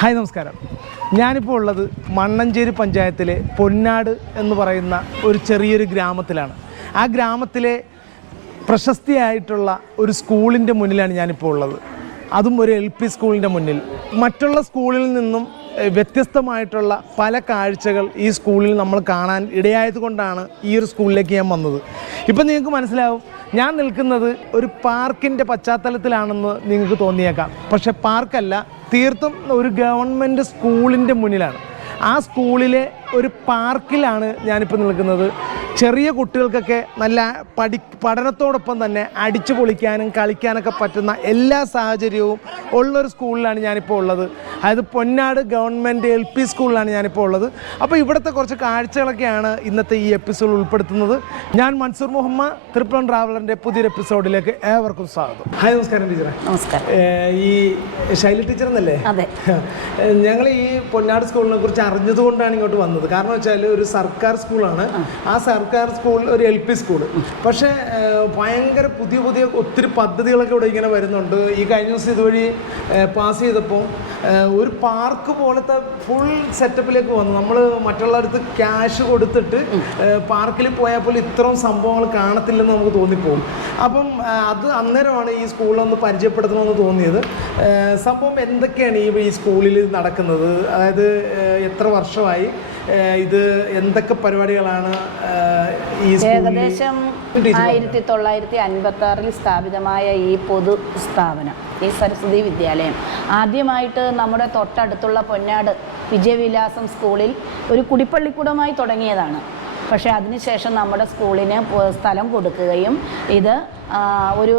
Hi നമസ്കാരം. ഞാനിപ്പോൾ ഉള്ളത് മണ്ണഞ്ചേരി പഞ്ചായത്തിലെ പൊന്നാട് എന്ന് പറയുന്ന ഒരു ചെറിയൊരു ഗ്രാമത്തിലാണ്. ആ ഗ്രാമത്തിലെ പ്രശസ്തിയായിട്ടുള്ള ഒരു സ്കൂളിൻ്റെ മുന്നിലാണ് ഞാനിപ്പോൾ ഉള്ളത്. അതും ഒരു LP സ്കൂളിൻ്റെ മുന്നിൽ. മറ്റുള്ള സ്കൂളിൽ നിന്നും വ്യത്യസ്തമായിട്ടുള്ള പല കാഴ്ചകൾ ഈ സ്കൂളിൽ നമ്മൾ കാണാൻ ഇടയായതുകൊണ്ടാണ് ഈ ഒരു സ്കൂളിലേക്ക് ഞാൻ വന്നത്. ഇപ്പം നിങ്ങൾക്ക് മനസ്സിലാവും, ഞാൻ നിൽക്കുന്നത് ഒരു പാർക്കിൻ്റെ പശ്ചാത്തലത്തിലാണെന്ന് നിങ്ങൾക്ക് തോന്നിയേക്കാം. പക്ഷേ പാർക്കല്ല, തീർത്തും ഒരു ഗവൺമെൻറ് സ്കൂളിൻ്റെ മുന്നിലാണ്. ആ സ്കൂളിലെ ഒരു പാർക്കിലാണ് ഞാനിപ്പോൾ നിൽക്കുന്നത്. ചെറിയ കുട്ടികൾക്കൊക്കെ നല്ല പഠനത്തോടൊപ്പം തന്നെ അടിച്ചു പൊളിക്കാനും കളിക്കാനൊക്കെ പറ്റുന്ന എല്ലാ സാഹചര്യവും ഉള്ളൊരു സ്കൂളിലാണ് ഞാനിപ്പോൾ ഉള്ളത്. അതായത് പൊന്നാട് ഗവൺമെൻറ് LP സ്കൂളിലാണ് ഞാനിപ്പോൾ ഉള്ളത്. അപ്പോൾ ഇവിടുത്തെ കുറച്ച് കാഴ്ചകളൊക്കെയാണ് ഇന്നത്തെ ഈ എപ്പിസോഡ് ഉൾപ്പെടുത്തുന്നത്. ഞാൻ മൻസൂർ മുഹമ്മദ്, ട്രിപ്പിൾ ട്രാവലറിൻ്റെ പുതിയൊരു എപ്പിസോഡിലേക്ക് ഏവർക്കും സ്വാഗതം. ഹായ്, നമസ്കാരം ടീച്ചറെ. നമസ്കാരം. ഈ ശൈല ടീച്ചർ എന്നല്ലേ? അതെ. ഞങ്ങൾ ഈ പൊന്നാട് സ്കൂളിനെ കുറിച്ച് അറിഞ്ഞതുകൊണ്ടാണ് ഇങ്ങോട്ട് വന്നത്. കാരണം വെച്ചാൽ ഒരു സർക്കാർ സ്കൂളാണ്. ആ സർക്കാർ സ്കൂൾ ഒരു LP സ്കൂൾ. പക്ഷേ ഭയങ്കര പുതിയ ഒത്തിരി പദ്ധതികളൊക്കെ ഇവിടെ ഇങ്ങനെ വരുന്നുണ്ട്. ഈ കഴിഞ്ഞ ദിവസം ഇതുവഴി പാസ് ചെയ്തപ്പോൾ ഒരു പാർക്ക് പോലത്തെ ഫുൾ സെറ്റപ്പിലേക്ക് വന്നു. നമ്മൾ മറ്റുള്ളവർക്ക് ക്യാഷ് കൊടുത്തിട്ട് പാർക്കിൽ പോയാൽ പോലും ഇത്രയും സംഭവങ്ങൾ കാണത്തില്ലെന്ന് നമുക്ക് തോന്നിപ്പോകും. അപ്പം അത് അന്നേരമാണ് ഈ സ്കൂളൊന്ന് പരിചയപ്പെടുത്തണമെന്ന് തോന്നിയത്. സംഭവം എന്തൊക്കെയാണ് ഈ സ്കൂളിൽ നടക്കുന്നത്, അതായത് എത്ര വർഷമായി, ഇത് എന്തൊക്കെ പരിപാടികളാണ് ഈ ഏകദേശം 1956 സ്ഥാപിതമായ ഈ പൊതു സ്ഥാപനം, ഈ സരസ്വതി വിദ്യാലയം ആദ്യമായിട്ട് നമ്മുടെ തൊട്ടടുത്തുള്ള പൊന്നാട് വിജയവിലാസം സ്കൂളിൽ ഒരു കുടിപ്പള്ളിക്കൂടമായി തുടങ്ങിയതാണ്. പക്ഷേ അതിനുശേഷം നമ്മുടെ സ്കൂളിന് സ്ഥലം കൊടുക്കുകയും ഇത് ഒരു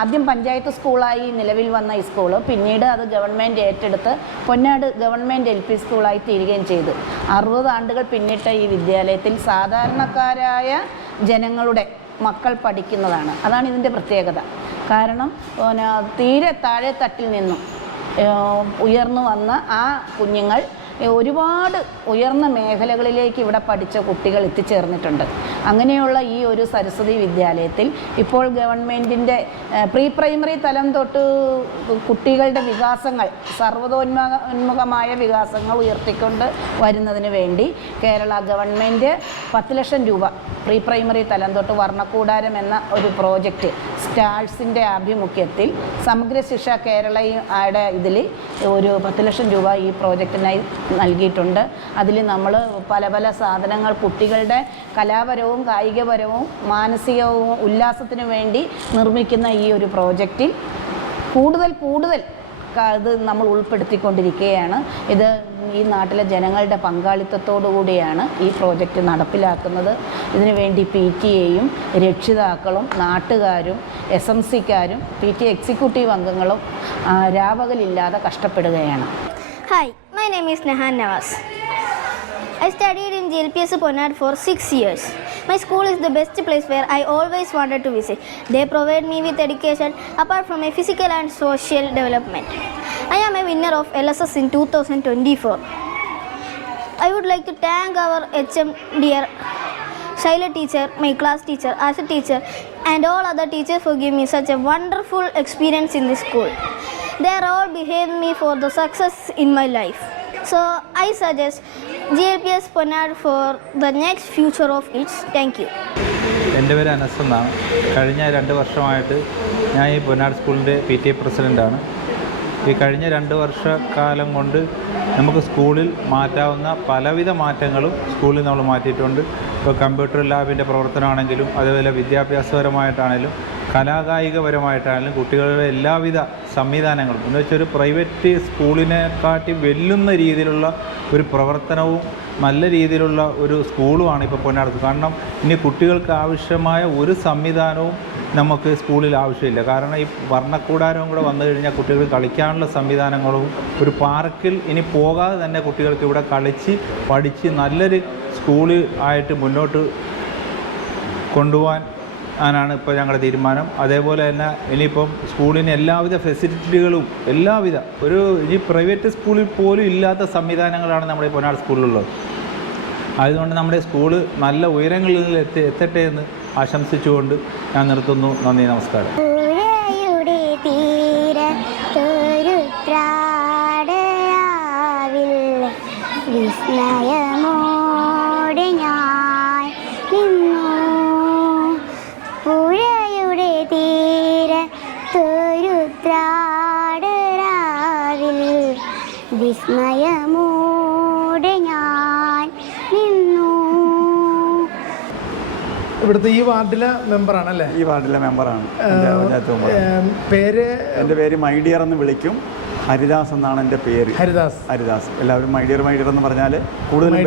ആദ്യം പഞ്ചായത്ത് സ്കൂളായി നിലവിൽ വന്ന ഈ സ്കൂള് പിന്നീട് അത് ഗവൺമെൻറ് ഏറ്റെടുത്ത് പൊന്നാട് ഗവൺമെൻറ് LP സ്കൂളായി തീരുകയും ചെയ്തു. 60 ആണ്ടുകൾ പിന്നിട്ട ഈ വിദ്യാലയത്തിൽ സാധാരണക്കാരായ ജനങ്ങളുടെ മക്കൾ പഠിക്കുന്നതാണ്. അതാണ് ഇതിൻ്റെ പ്രത്യേകത. കാരണം തീരെ താഴെ തട്ടിൽ നിന്നും ഉയർന്നു വന്ന ആ കുഞ്ഞുങ്ങൾ ഒരുപാട് ഉയർന്ന മേഖലകളിലേക്ക് ഇവിടെ പഠിച്ച കുട്ടികൾ എത്തിച്ചേർന്നിട്ടുണ്ട്. അങ്ങനെയുള്ള ഈ ഒരു സരസ്വതി വിദ്യാലയത്തിൽ ഇപ്പോൾ ഗവൺമെൻറ്റിൻ്റെ പ്രീ പ്രൈമറി തലം തൊട്ട് കുട്ടികളുടെ വികാസങ്ങൾ, സർവ്വതോന്മുഖമായ വികാസങ്ങൾ ഉയർത്തിക്കൊണ്ട് വരുന്നതിന് വേണ്ടി കേരള ഗവൺമെൻറ് 10 ലക്ഷം രൂപ പ്രീ പ്രൈമറി തലം തൊട്ട് വർണ്ണക്കൂടാരം എന്ന ഒരു പ്രോജക്റ്റ് സ്റ്റാഴ്സിൻ്റെ ആഭിമുഖ്യത്തിൽ സമഗ്ര ശിക്ഷ കേരളയുടെ ഇതിൽ ഒരു 10 ലക്ഷം രൂപ ഈ പ്രോജക്റ്റിനായി നൽകിയിട്ടുണ്ട്. അതിൽ നമ്മൾ പല സാധനങ്ങൾ കുട്ടികളുടെ കലാപരവും കായികപരവും മാനസികവും ഉല്ലാസത്തിനു വേണ്ടി നിർമ്മിക്കുന്ന ഈ ഒരു പ്രോജക്റ്റിൽ കൂടുതൽ ഇത് നമ്മൾ ഉൾപ്പെടുത്തിക്കൊണ്ടിരിക്കുകയാണ്. ഇത് ഈ നാട്ടിലെ ജനങ്ങളുടെ പങ്കാളിത്തത്തോടു കൂടിയാണ് ഈ പ്രോജക്റ്റ് നടപ്പിലാക്കുന്നത്. ഇതിനു വേണ്ടി PTA-യും രക്ഷിതാക്കളും നാട്ടുകാരും SMC-ക്കാരും PTA എക്സിക്യൂട്ടീവ് അംഗങ്ങളും രാപകലില്ലാതെ കഷ്ടപ്പെടുകയാണ്. Hi, my name is Nehan Nawaz. I studied in GLPS Ponad for 6 years. My school is the best place where I always wanted to visit. They provide me with education apart from a physical and social development. I am a winner of LSS in 2024. I would like to thank our HM dear Shaila teacher, my class teacher, Asha teacher and all other teachers for giving me such a wonderful experience in this school. They are all behaved me for the success in my life. So I suggest GLPS Ponad for the next future of its. Thank you. എൻ്റെ പേര് അനസ് എന്നാണ്. കഴിഞ്ഞ 2 വർഷമായിട്ട് ഞാൻ ഈ പൊന്നാട് സ്കൂളിൻ്റെ PTA പ്രസിഡൻ്റാണ്. ഈ കഴിഞ്ഞ 2 വർഷക്കാലം കൊണ്ട് നമുക്ക് സ്കൂളിൽ മാറ്റാവുന്ന പലവിധ മാറ്റങ്ങളും സ്കൂളിൽ നമ്മൾ മാറ്റിയിട്ടുണ്ട്. ഇപ്പോൾ കമ്പ്യൂട്ടർ ലാബിൻ്റെ പ്രവർത്തനമാണെങ്കിലും അതുപോലെ വിദ്യാഭ്യാസപരമായിട്ടാണെങ്കിലും കലാകായികപരമായിട്ടാണെങ്കിലും കുട്ടികളുടെ എല്ലാവിധ സംവിധാനങ്ങളും എന്ന് വെച്ചാൽ ഒരു പ്രൈവറ്റ് സ്കൂളിനെക്കാട്ടി വെല്ലുന്ന രീതിയിലുള്ള ഒരു പ്രവർത്തനവും നല്ല രീതിയിലുള്ള ഒരു സ്കൂളുമാണ് ഇപ്പോൾ പൊന്നാട്. കാരണം ഇനി കുട്ടികൾക്ക് ആവശ്യമായ ഒരു സംവിധാനവും നമുക്ക് സ്കൂളിൽ ആവശ്യമില്ല. കാരണം ഈ വർണ്ണക്കൂടാരവും കൂടെ വന്നു കഴിഞ്ഞാൽ കുട്ടികൾക്ക് കളിക്കാനുള്ള സംവിധാനങ്ങളും ഒരു പാർക്കിൽ ഇനി പോകാതെ തന്നെ കുട്ടികൾക്ക് ഇവിടെ കളിച്ച് പഠിച്ച് നല്ലൊരു സ്കൂള് ആയിട്ട് മുന്നോട്ട് കൊണ്ടുപോകാൻ ആണ് ഇപ്പോൾ ഞങ്ങളുടെ തീരുമാനം. അതേപോലെ തന്നെ ഇനിയിപ്പം സ്കൂളിന് എല്ലാവിധ ഫെസിലിറ്റികളും ഇനി പ്രൈവറ്റ് സ്കൂളിൽ പോലും ഇല്ലാത്ത സംവിധാനങ്ങളാണ് നമ്മുടെ പൊന്നാട് സ്കൂളിലുള്ളത്. അതുകൊണ്ട് നമ്മുടെ സ്കൂള് നല്ല ഉയരങ്ങളിൽ എത്തട്ടെ എന്ന് ആശംസിച്ചുകൊണ്ട് ഞാൻ നിർത്തുന്നു. നന്ദി, നമസ്കാരം. തീരത്തൊരു ത്രാടയാ വിസ്മയമോടെ ഞാൻ നിന്നു പുഴയുടെ തീരത്തൊരുത്രാടരാവിൽ വിസ്മയമോടെ ഞാൻ നിന്നു. ഇവിടുത്തെ ഈ വാർഡിലെ മെമ്പറാണല്ലേ? ഈ വാർഡിലെ മെമ്പറാണ്. പേര്? എൻ്റെ പേര് മൈഡിയർ എന്ന് വിളിക്കും. ഹരിദാസ് എന്നാണ് എൻ്റെ പേര്. ഹരിദാസ്. എല്ലാവരും മൈഡിയർ എന്ന് പറഞ്ഞാൽ കൂടുതലും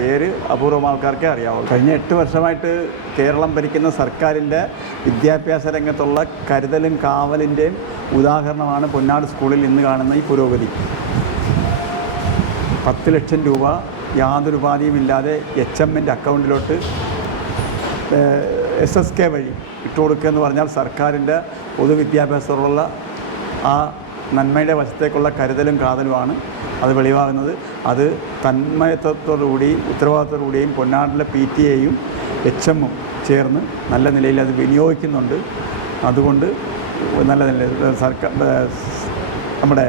പേര് അപൂർവം ആൾക്കാർക്കേ അറിയാവുള്ളൂ. കഴിഞ്ഞ 8 വർഷമായിട്ട് കേരളം ഭരിക്കുന്ന സർക്കാരിൻ്റെ വിദ്യാഭ്യാസ രംഗത്തുള്ള കരുതലും കാവലിൻ്റെയും ഉദാഹരണമാണ് പൊന്നാട് സ്കൂളിൽ ഇന്ന് കാണുന്ന ഈ പുരോഗതി. 10 ലക്ഷം രൂപ യാതൊരു ഉപാധിയുമില്ലാതെ HMൻ്റെ അക്കൗണ്ടിലോട്ട് SSK വഴി ഇട്ടുകൊടുക്കുക എന്ന് പറഞ്ഞാൽ സർക്കാരിൻ്റെ പൊതുവിദ്യാഭ്യാസത്തോടുള്ള ആ നന്മയുടെ വശത്തേക്കുള്ള കരുതലും കാതലുമാണ് അത് വെളിവാകുന്നത്. അത് തന്മയത്വത്തോടുകൂടി ഉത്തരവാദിത്തത്തോടുകൂടിയും പൊന്നാടിലെ PTA-യും HMഉം ചേർന്ന് നല്ല നിലയിൽ അത് വിനിയോഗിക്കുന്നുണ്ട്. അതുകൊണ്ട് നല്ല നിലയിൽ നമ്മുടെ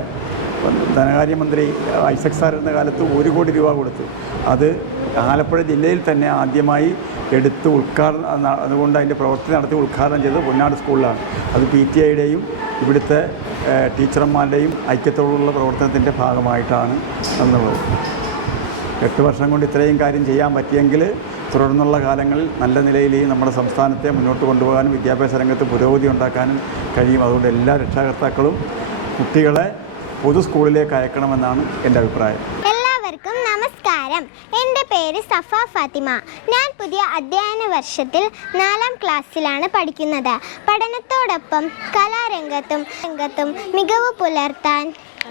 ധനകാര്യമന്ത്രി ഐസക് സാർ എന്ന കാലത്ത് 1 കോടി രൂപ കൊടുത്തു. അത് ആലപ്പുഴ ജില്ലയിൽ തന്നെ ആദ്യമായി എടുത്ത് ഉദ്ഘാടനം, അതുകൊണ്ട് അതിൻ്റെ പ്രവൃത്തി നടത്തി ഉദ്ഘാടനം ചെയ്തത് പൊന്നാട് സ്കൂളിലാണ്. അത് PTA-യുടെയും ഇവിടുത്തെ ടീച്ചർമാരുടെയും ഐക്യത്തോടുള്ള പ്രവർത്തനത്തിൻ്റെ ഭാഗമായിട്ടാണ് എന്നുള്ളത്. 8 വർഷം കൊണ്ട് ഇത്രയും കാര്യം ചെയ്യാൻ പറ്റിയെങ്കിൽ തുടർന്നുള്ള കാലങ്ങളിൽ നല്ല നിലയിൽ നമ്മുടെ സംസ്ഥാനത്തെ മുന്നോട്ട് കൊണ്ടുപോകാനും വിദ്യാഭ്യാസ രംഗത്ത് പുരോഗതി ഉണ്ടാക്കാനും കഴിയും. അതുകൊണ്ട് എല്ലാ രക്ഷാകർത്താക്കളും കുട്ടികളെ പൊതു സ്കൂളിലേക്ക് അയക്കണമെന്നാണ് എൻ്റെ അഭിപ്രായം. എല്ലാവർക്കും നമസ്കാരം. എൻ്റെ പേര് സഫ ഫാത്തിമ. ഞാൻ പുതിയ അധ്യയന വർഷത്തിൽ 4ാം ക്ലാസ്സിലാണ് പഠിക്കുന്നത്. പഠനത്തോടൊപ്പം കലാരംഗത്തും മികവ് പുലർത്താൻ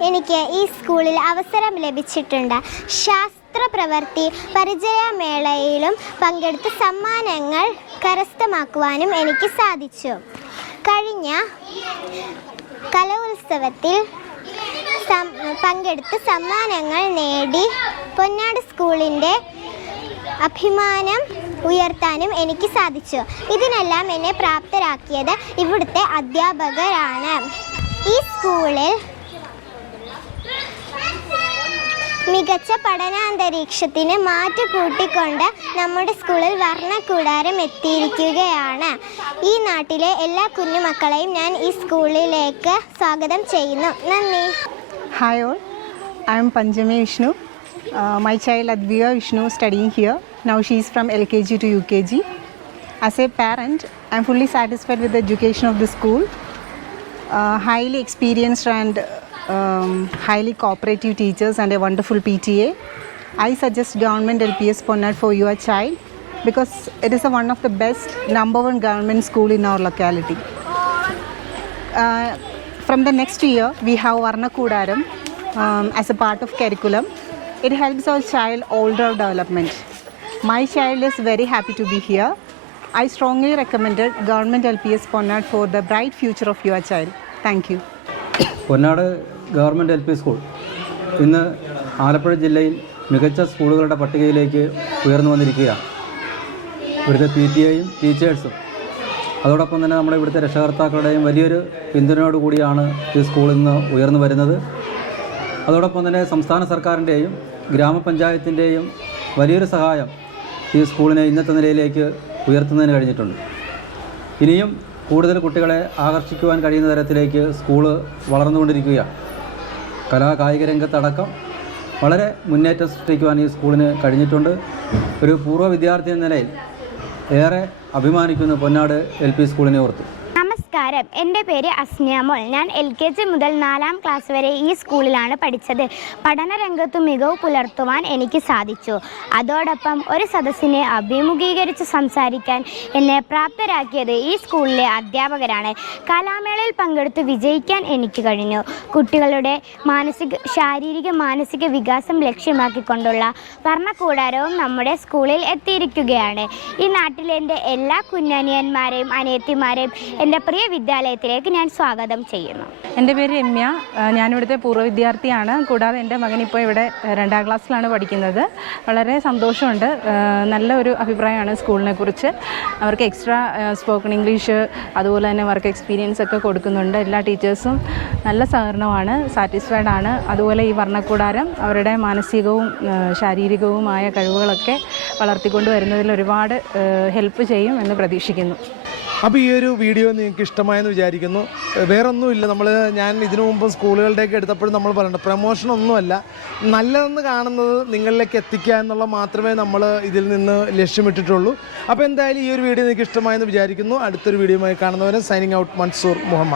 എനിക്ക് ഈ സ്കൂളിൽ അവസരം ലഭിച്ചിട്ടുണ്ട്. ശാസ്ത്രപ്രവൃത്തി പരിചയമേളയിലും പങ്കെടുത്ത് സമ്മാനങ്ങൾ കരസ്ഥമാക്കുവാനും എനിക്ക് സാധിച്ചു. കഴിഞ്ഞ കലോത്സവത്തിൽ പങ്കെടുത്ത് സമ്മാനങ്ങൾ നേടി പൊന്നാട് സ്കൂളിൻ്റെ അഭിമാനം ഉയർത്താനും എനിക്ക് സാധിച്ചു. ഇതിനെല്ലാം എന്നെ പ്രാപ്തരാക്കിയത് ഇവിടുത്തെ അധ്യാപകരാണ്. ഈ സ്കൂളിൽ മികച്ച പഠനാന്തരീക്ഷത്തിന് മാറ്റുകൂട്ടിക്കൊണ്ട് നമ്മുടെ സ്കൂളിൽ വർണ്ണക്കൂടാരം എത്തിയിരിക്കുകയാണ്. ഈ നാട്ടിലെ എല്ലാ കുഞ്ഞുമക്കളെയും ഞാൻ ഈ സ്കൂളിലേക്ക് സ്വാഗതം ചെയ്യുന്നു. നന്ദി. Hi all, I am Panjami Vishnu. My child Adviya Vishnu studying here. Now she is from LKG to UKG. As a parent, I am fully satisfied with the education of the school. Highly experienced and highly cooperative teachers and a wonderful PTA. I suggest government LPS Ponnad for your child because it is one of the best #1 government school in our locality. From the next year, we have Varnakudaram as a part of curriculum. It helps our child all-round development. My child is very happy to be here. I strongly recommended government LPS Ponnad for the bright future of your child. Thank you. Ponnad government LP school ഇന്ന് ആലപ്പുഴ ജില്ലയിൽ മികച്ച സ്കൂളുകളുടെ പട്ടികയിലേക്ക് ഉയർന്നു വന്നിരിക്കുകയാണ്. ഇവിടുത്തെ PTA-യും ടീച്ചേഴ്സും അതോടൊപ്പം തന്നെ നമ്മുടെ ഇവിടുത്തെ രക്ഷകർത്താക്കളുടെയും വലിയൊരു പിന്തുണയോടുകൂടിയാണ് ഈ സ്കൂൾ ഇന്ന് ഉയർന്നു വരുന്നത്. അതോടൊപ്പം തന്നെ സംസ്ഥാന സർക്കാരിൻ്റെയും ഗ്രാമപഞ്ചായത്തിൻ്റെയും വലിയൊരു സഹായം ഈ സ്കൂളിനെ ഇന്നത്തെ നിലയിലേക്ക് ഉയർത്തുന്നതിന് കഴിഞ്ഞിട്ടുണ്ട്. ഇനിയും കൂടുതൽ കുട്ടികളെ ആകർഷിക്കുവാൻ കഴിയുന്ന തരത്തിലേക്ക് സ്കൂള് വളർന്നുകൊണ്ടിരിക്കുകയാണ്. കായിക രംഗത്തടക്കം വളരെ മുന്നേറ്റം സൃഷ്ടിക്കുവാൻ ഈ സ്കൂളിന് കഴിഞ്ഞിട്ടുണ്ട്. ഒരു പൂർവ്വ വിദ്യാർത്ഥി എന്ന നിലയിൽ ഏറെ അഭിമാനിക്കുന്നു പൊന്നാട് LP സ്കൂളിനെ ഓർത്ത്. നമസ്കാരം, എൻ്റെ പേര് അസ്നിയമോൾ. ഞാൻ LKG മുതൽ 4ാം ക്ലാസ് വരെ ഈ സ്കൂളിലാണ് പഠിച്ചത്. പഠനരംഗത്ത് മികവ് പുലർത്തുവാൻ എനിക്ക് സാധിച്ചു. അതോടൊപ്പം ഒരു സദസ്സിനെ അഭിമുഖീകരിച്ച് സംസാരിക്കാൻ എന്നെ പ്രാപ്തരാക്കിയത് ഈ സ്കൂളിലെ അധ്യാപകരാണ്. കലാമേളയിൽ പങ്കെടുത്ത് വിജയിക്കാൻ എനിക്ക് കഴിഞ്ഞു. കുട്ടികളുടെ ശാരീരിക മാനസിക വികാസം ലക്ഷ്യമാക്കിക്കൊണ്ടുള്ള വർണ്ണക്കൂടാരവും നമ്മുടെ സ്കൂളിൽ എത്തിയിരിക്കുകയാണ്. ഈ നാട്ടിലെ എൻ്റെ എല്ലാ കുഞ്ഞനിയന്മാരെയും അനിയത്തിമാരെയും എൻ്റെ പ്രിയ ചെറിയ വിദ്യാലയത്തിലേക്ക് ഞാൻ സ്വാഗതം ചെയ്യുന്നു. എൻ്റെ പേര് രമ്യ. ഞാനിവിടുത്തെ പൂർവ്വ വിദ്യാർത്ഥിയാണ്. കൂടാതെ എൻ്റെ മകൻ ഇപ്പോൾ ഇവിടെ 2ാം ക്ലാസ്സിലാണ് പഠിക്കുന്നത്. വളരെ സന്തോഷമുണ്ട്. നല്ലൊരു അഭിപ്രായമാണ് സ്കൂളിനെ കുറിച്ച്. അവർക്ക് എക്സ്ട്രാ സ്പോക്കൺ ഇംഗ്ലീഷ് അതുപോലെ തന്നെ വർക്ക് എക്സ്പീരിയൻസ് ഒക്കെ കൊടുക്കുന്നുണ്ട്. എല്ലാ ടീച്ചേഴ്സും നല്ല സഹകരണമാണ്, സാറ്റിസ്ഫൈഡ് ആണ്. അതുപോലെ ഈ വർണ്ണക്കൂടാരം അവരുടെ മാനസികവും ശാരീരികവുമായ കഴിവുകളൊക്കെ വളർത്തിക്കൊണ്ട് വരുന്നതിൽ ഒരുപാട് ഹെൽപ്പ് ചെയ്യും എന്ന് പ്രതീക്ഷിക്കുന്നു. അപ്പോൾ ഈ ഒരു വീഡിയോ നിങ്ങൾക്ക് ഇഷ്ടമായെന്ന് വിചാരിക്കുന്നു. വേറൊന്നുമില്ല, ഞാൻ ഇതിനു മുമ്പ് സ്കൂളുകളുടെയൊക്കെ എടുത്തപ്പോഴും നമ്മൾ പറയുന്നുണ്ട്, പ്രമോഷനൊന്നുമല്ല, നല്ലതെന്ന് കാണുന്നത് നിങ്ങളിലേക്ക് എത്തിക്കുക എന്നുള്ള മാത്രമേ നമ്മൾ ഇതിൽ നിന്ന് ലക്ഷ്യമിട്ടിട്ടുള്ളൂ. അപ്പോൾ എന്തായാലും ഈ ഒരു വീഡിയോ നിങ്ങൾക്ക് ഇഷ്ടമായെന്ന് വിചാരിക്കുന്നു. അടുത്തൊരു വീഡിയോയുമായി കാണുന്നവരെ സൈനിങ് ഔട്ട്, മൻസൂർ മുഹമ്മദ്.